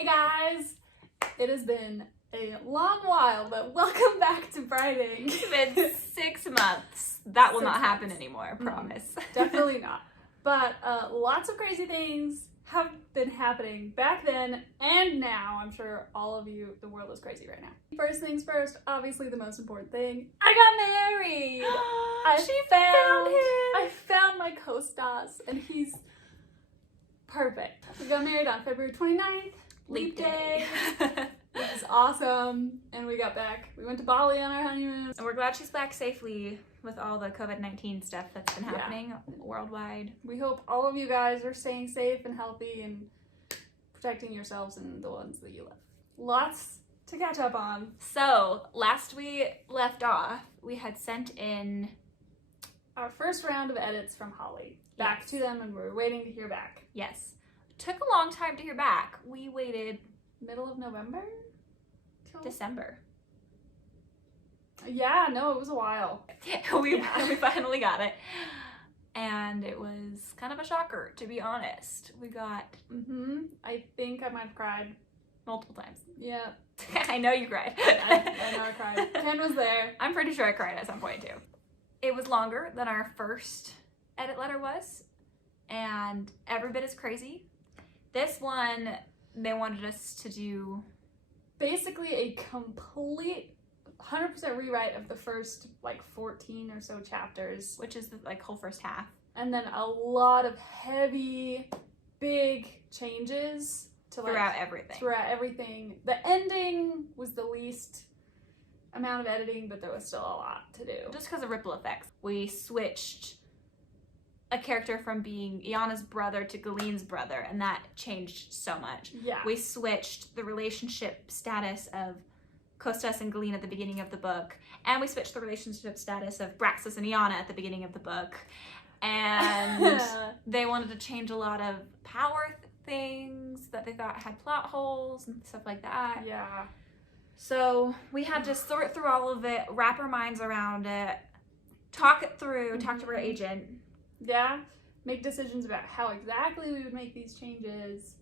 Hey guys! It has been a long while, but welcome back to Brighting. It's been 6 months. That will 6 not happen months. anymore, promise. Definitely not. But lots of crazy things have been happening back then and now. I'm sure all of you, the world is crazy right now. First things first, obviously the most important thing, I got married! She found him! I found my co-stars and he's perfect. We got married on February 29th. Leap day. It was awesome. And we got back. We went to Bali on our honeymoon. And we're glad she's back safely with all the COVID-19 stuff that's been happening worldwide. We hope all of you guys are staying safe and healthy and protecting yourselves and the ones that you love. Lots to catch up on. So, last we left off, we had sent in Our first round of edits from Holly. Back to them, and we're waiting to hear back. Yes. Took a long time to hear back. We waited Middle of November? Till... December. Yeah, no, it was a while. we finally got it. And it was kind of a shocker, to be honest. We got I think I might have cried. multiple times. Yeah. I know you cried. I know I cried. Ken was there. I'm pretty sure I cried at some point too. It was longer than our first edit letter was, and every bit as crazy. This one, they wanted us to do basically a complete 100% rewrite of the first like 14 or so chapters, which is the whole first half, and then a lot of heavy, big changes to throughout everything. The ending was the least amount of editing, but there was still a lot to do. Just because of ripple effects. We switched a character from being Iana's brother to Galene's brother, and that changed so much. Yeah. We switched the relationship status of Kostas and Galene at the beginning of the book, and we switched the relationship status of Braxis and Iana at the beginning of the book. And they wanted to change a lot of power things that they thought had plot holes and stuff like that. Yeah. So we had to sort through all of it, wrap our minds around it, talk it through, talk to our agent. Yeah. Make decisions about how exactly we would make these changes.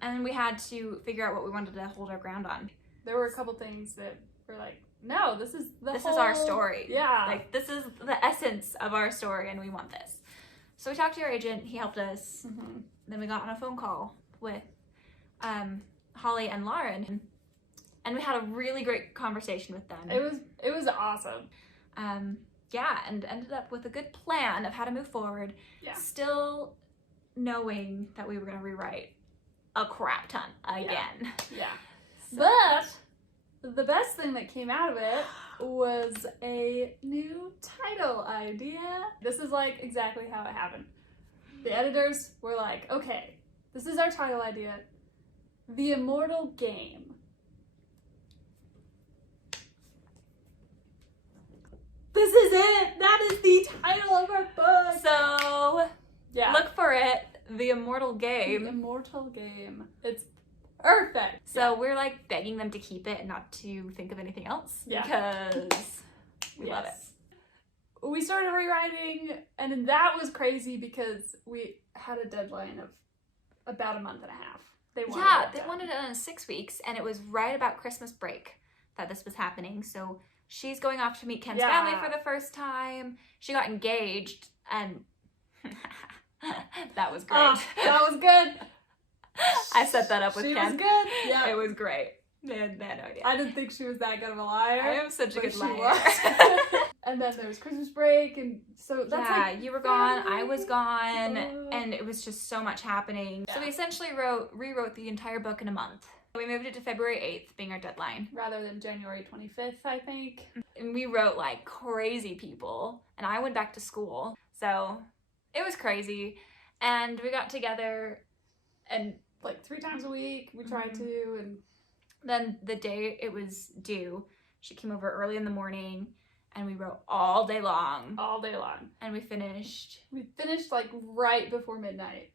And we had to figure out what we wanted to hold our ground on. There were a couple things that were like, no, this is our story. Yeah. Like, this is the essence of our story, and we want this. So we talked to our agent. He helped us. Then we got on a phone call with Holly and Lauren, and we had a really great conversation with them. It was awesome. Yeah, and ended up with a good plan of how to move forward. Yeah. Still knowing that we were going to rewrite a crap ton again. Yeah. So. But the best thing that came out of it was a new title idea. This is like exactly how it happened. The editors were like, okay, this is our title idea. The Immortal Game. This is it! That is the title of our book! So, yeah. Look for it. The Immortal Game. The Immortal Game. It's perfect. So we're like begging them to keep it and not to think of anything else. Yeah. Because we love it. We started rewriting, and that was crazy because we had a deadline of about a month and a half. They wanted it in 6 weeks, and it was right about Christmas break that this was happening. So she's going off to meet Ken's family for the first time. She got engaged, and that was great. Oh, that was good. I set that up with Ken. She was good. Yeah. It was great. They had no idea. I didn't think she was that good of a liar. I am such a good liar. And then there was Christmas break, and so that's you were gone, I was gone, and it was just so much happening. Yeah. So we essentially rewrote the entire book in a month. We moved it to February 8th being our deadline. Rather than January 25th, I think. And we wrote like crazy people, and I went back to school. So it was crazy. And we got together and like 3 times a week we tried to, and then the day it was due, she came over early in the morning and we wrote all day long. And we finished like right before midnight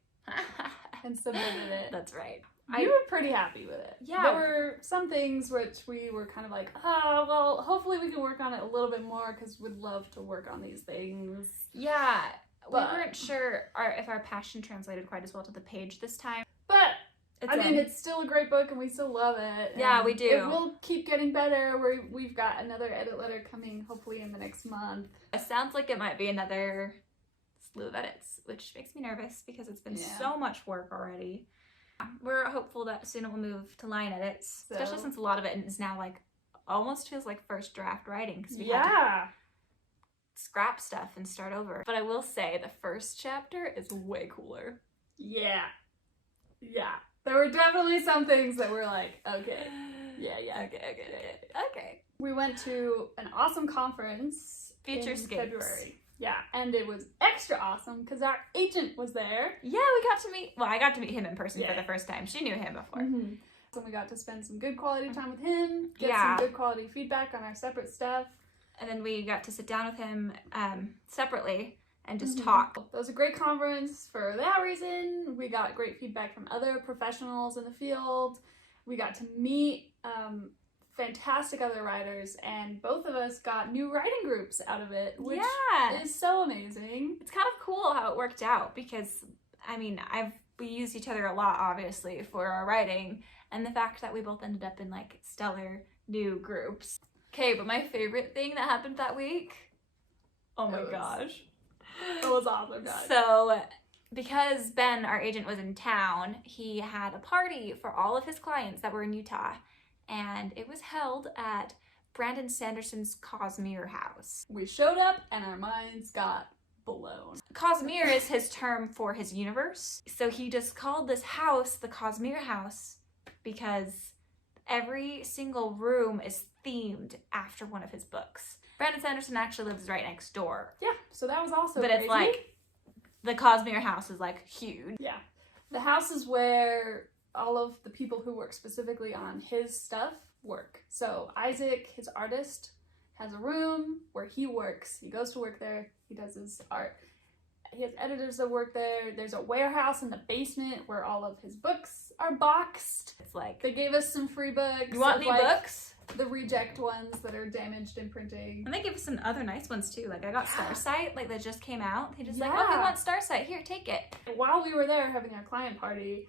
and submitted it. That's right. We were pretty happy with it. Yeah. There were some things which we were kind of like, oh, well, hopefully we can work on it a little bit more because we'd love to work on these things. Yeah. We weren't sure if our passion translated quite as well to the page this time. But I mean, it's still a great book and we still love it. Yeah, we do. It will keep getting better. We've got another edit letter coming hopefully in the next month. It sounds like it might be another slew of edits, which makes me nervous because it's been so much work already. We're hopeful that soon it will move to line edits, especially since a lot of it is now like almost feels like first draft writing because we had to scrap stuff and start over. But I will say the first chapter is way cooler. Yeah. There were definitely some things that were like, okay. Okay. We went to an awesome conference in February. Yeah, and it was extra awesome because our agent was there. Yeah, we got to meet, I got to meet him in person for the first time. She knew him before. So we got to spend some good quality time with him, get some good quality feedback on our separate stuff. And then we got to sit down with him separately and just talk. That was a great conference for that reason. We got great feedback from other professionals in the field. We got to meet fantastic other writers, and both of us got new writing groups out of it, which is so amazing. It's kind of cool how it worked out because, I mean, we used each other a lot, obviously, for our writing, and the fact that we both ended up in, like, stellar new groups. Okay, but my favorite thing that happened that week, oh my gosh. It was awesome, guys. So, because Ben, our agent, was in town, he had a party for all of his clients that were in Utah, and it was held at Brandon Sanderson's Cosmere house. We showed up and our minds got blown. Cosmere is his term for his universe. So he just called this house the Cosmere house because every single room is themed after one of his books. Brandon Sanderson actually lives right next door. Yeah, so that was also crazy. It's like, the Cosmere house is like huge. Yeah. The house is where all of the people who work specifically on his stuff work. So Isaac, his artist, has a room where he works. He goes to work there. He does his art. He has editors that work there. There's a warehouse in the basement where all of his books are boxed. It's like, they gave us some free books. You want any books? The reject ones that are damaged in printing. And they gave us some other nice ones too. Like I got Starsight, like that just came out. He just like, oh, we want Starsight. Here, take it. While we were there having our client party,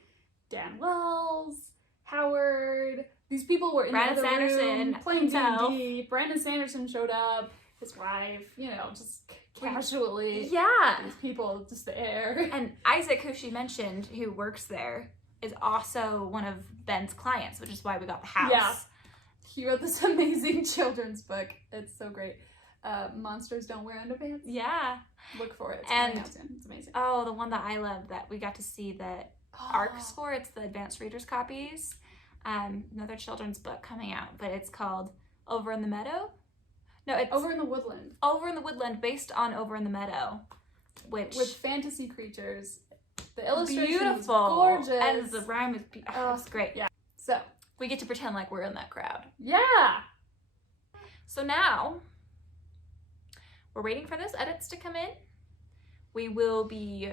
Dan Wells, Howard, these people were in Brandon the other Sanderson room playing D&D. Brandon Sanderson showed up, his wife, you know, just casually. Yeah. These people just there. And Isaac, who she mentioned, who works there, is also one of Ben's clients, which is why we got the house. Yeah. He wrote this amazing children's book. It's so great. Monsters Don't Wear Underpants. Yeah. Look for it. It's and coming out soon. It's amazing. Oh, the one that I love that we got to see the ARCs for, it's the advanced readers copies. Another children's book coming out, but it's called Over in the Meadow. No, it's Over in the Woodland. Over in the Woodland, based on Over in the Meadow, which with fantasy creatures. The illustration beautiful, is gorgeous, and the rhyme is it's great. Yeah. So we get to pretend like we're in that crowd. Yeah. So now we're waiting for those edits to come in. We will be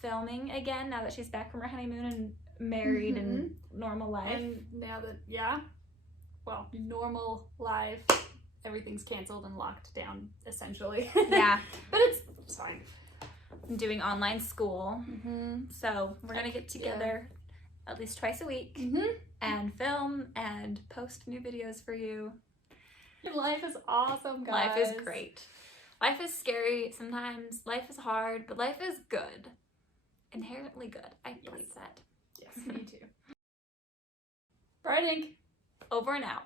filming again now that she's back from her honeymoon and married and normal life. And now that, normal life, everything's canceled and locked down, essentially. Yeah. But it's fine. I'm doing online school. So we're going to get together at least twice a week and film and post new videos for you. Life is awesome, guys. Life is great. Life is scary sometimes. Life is hard, but life is good. Inherently good. I believe that. Yes, me too. Bright ink. Over and out.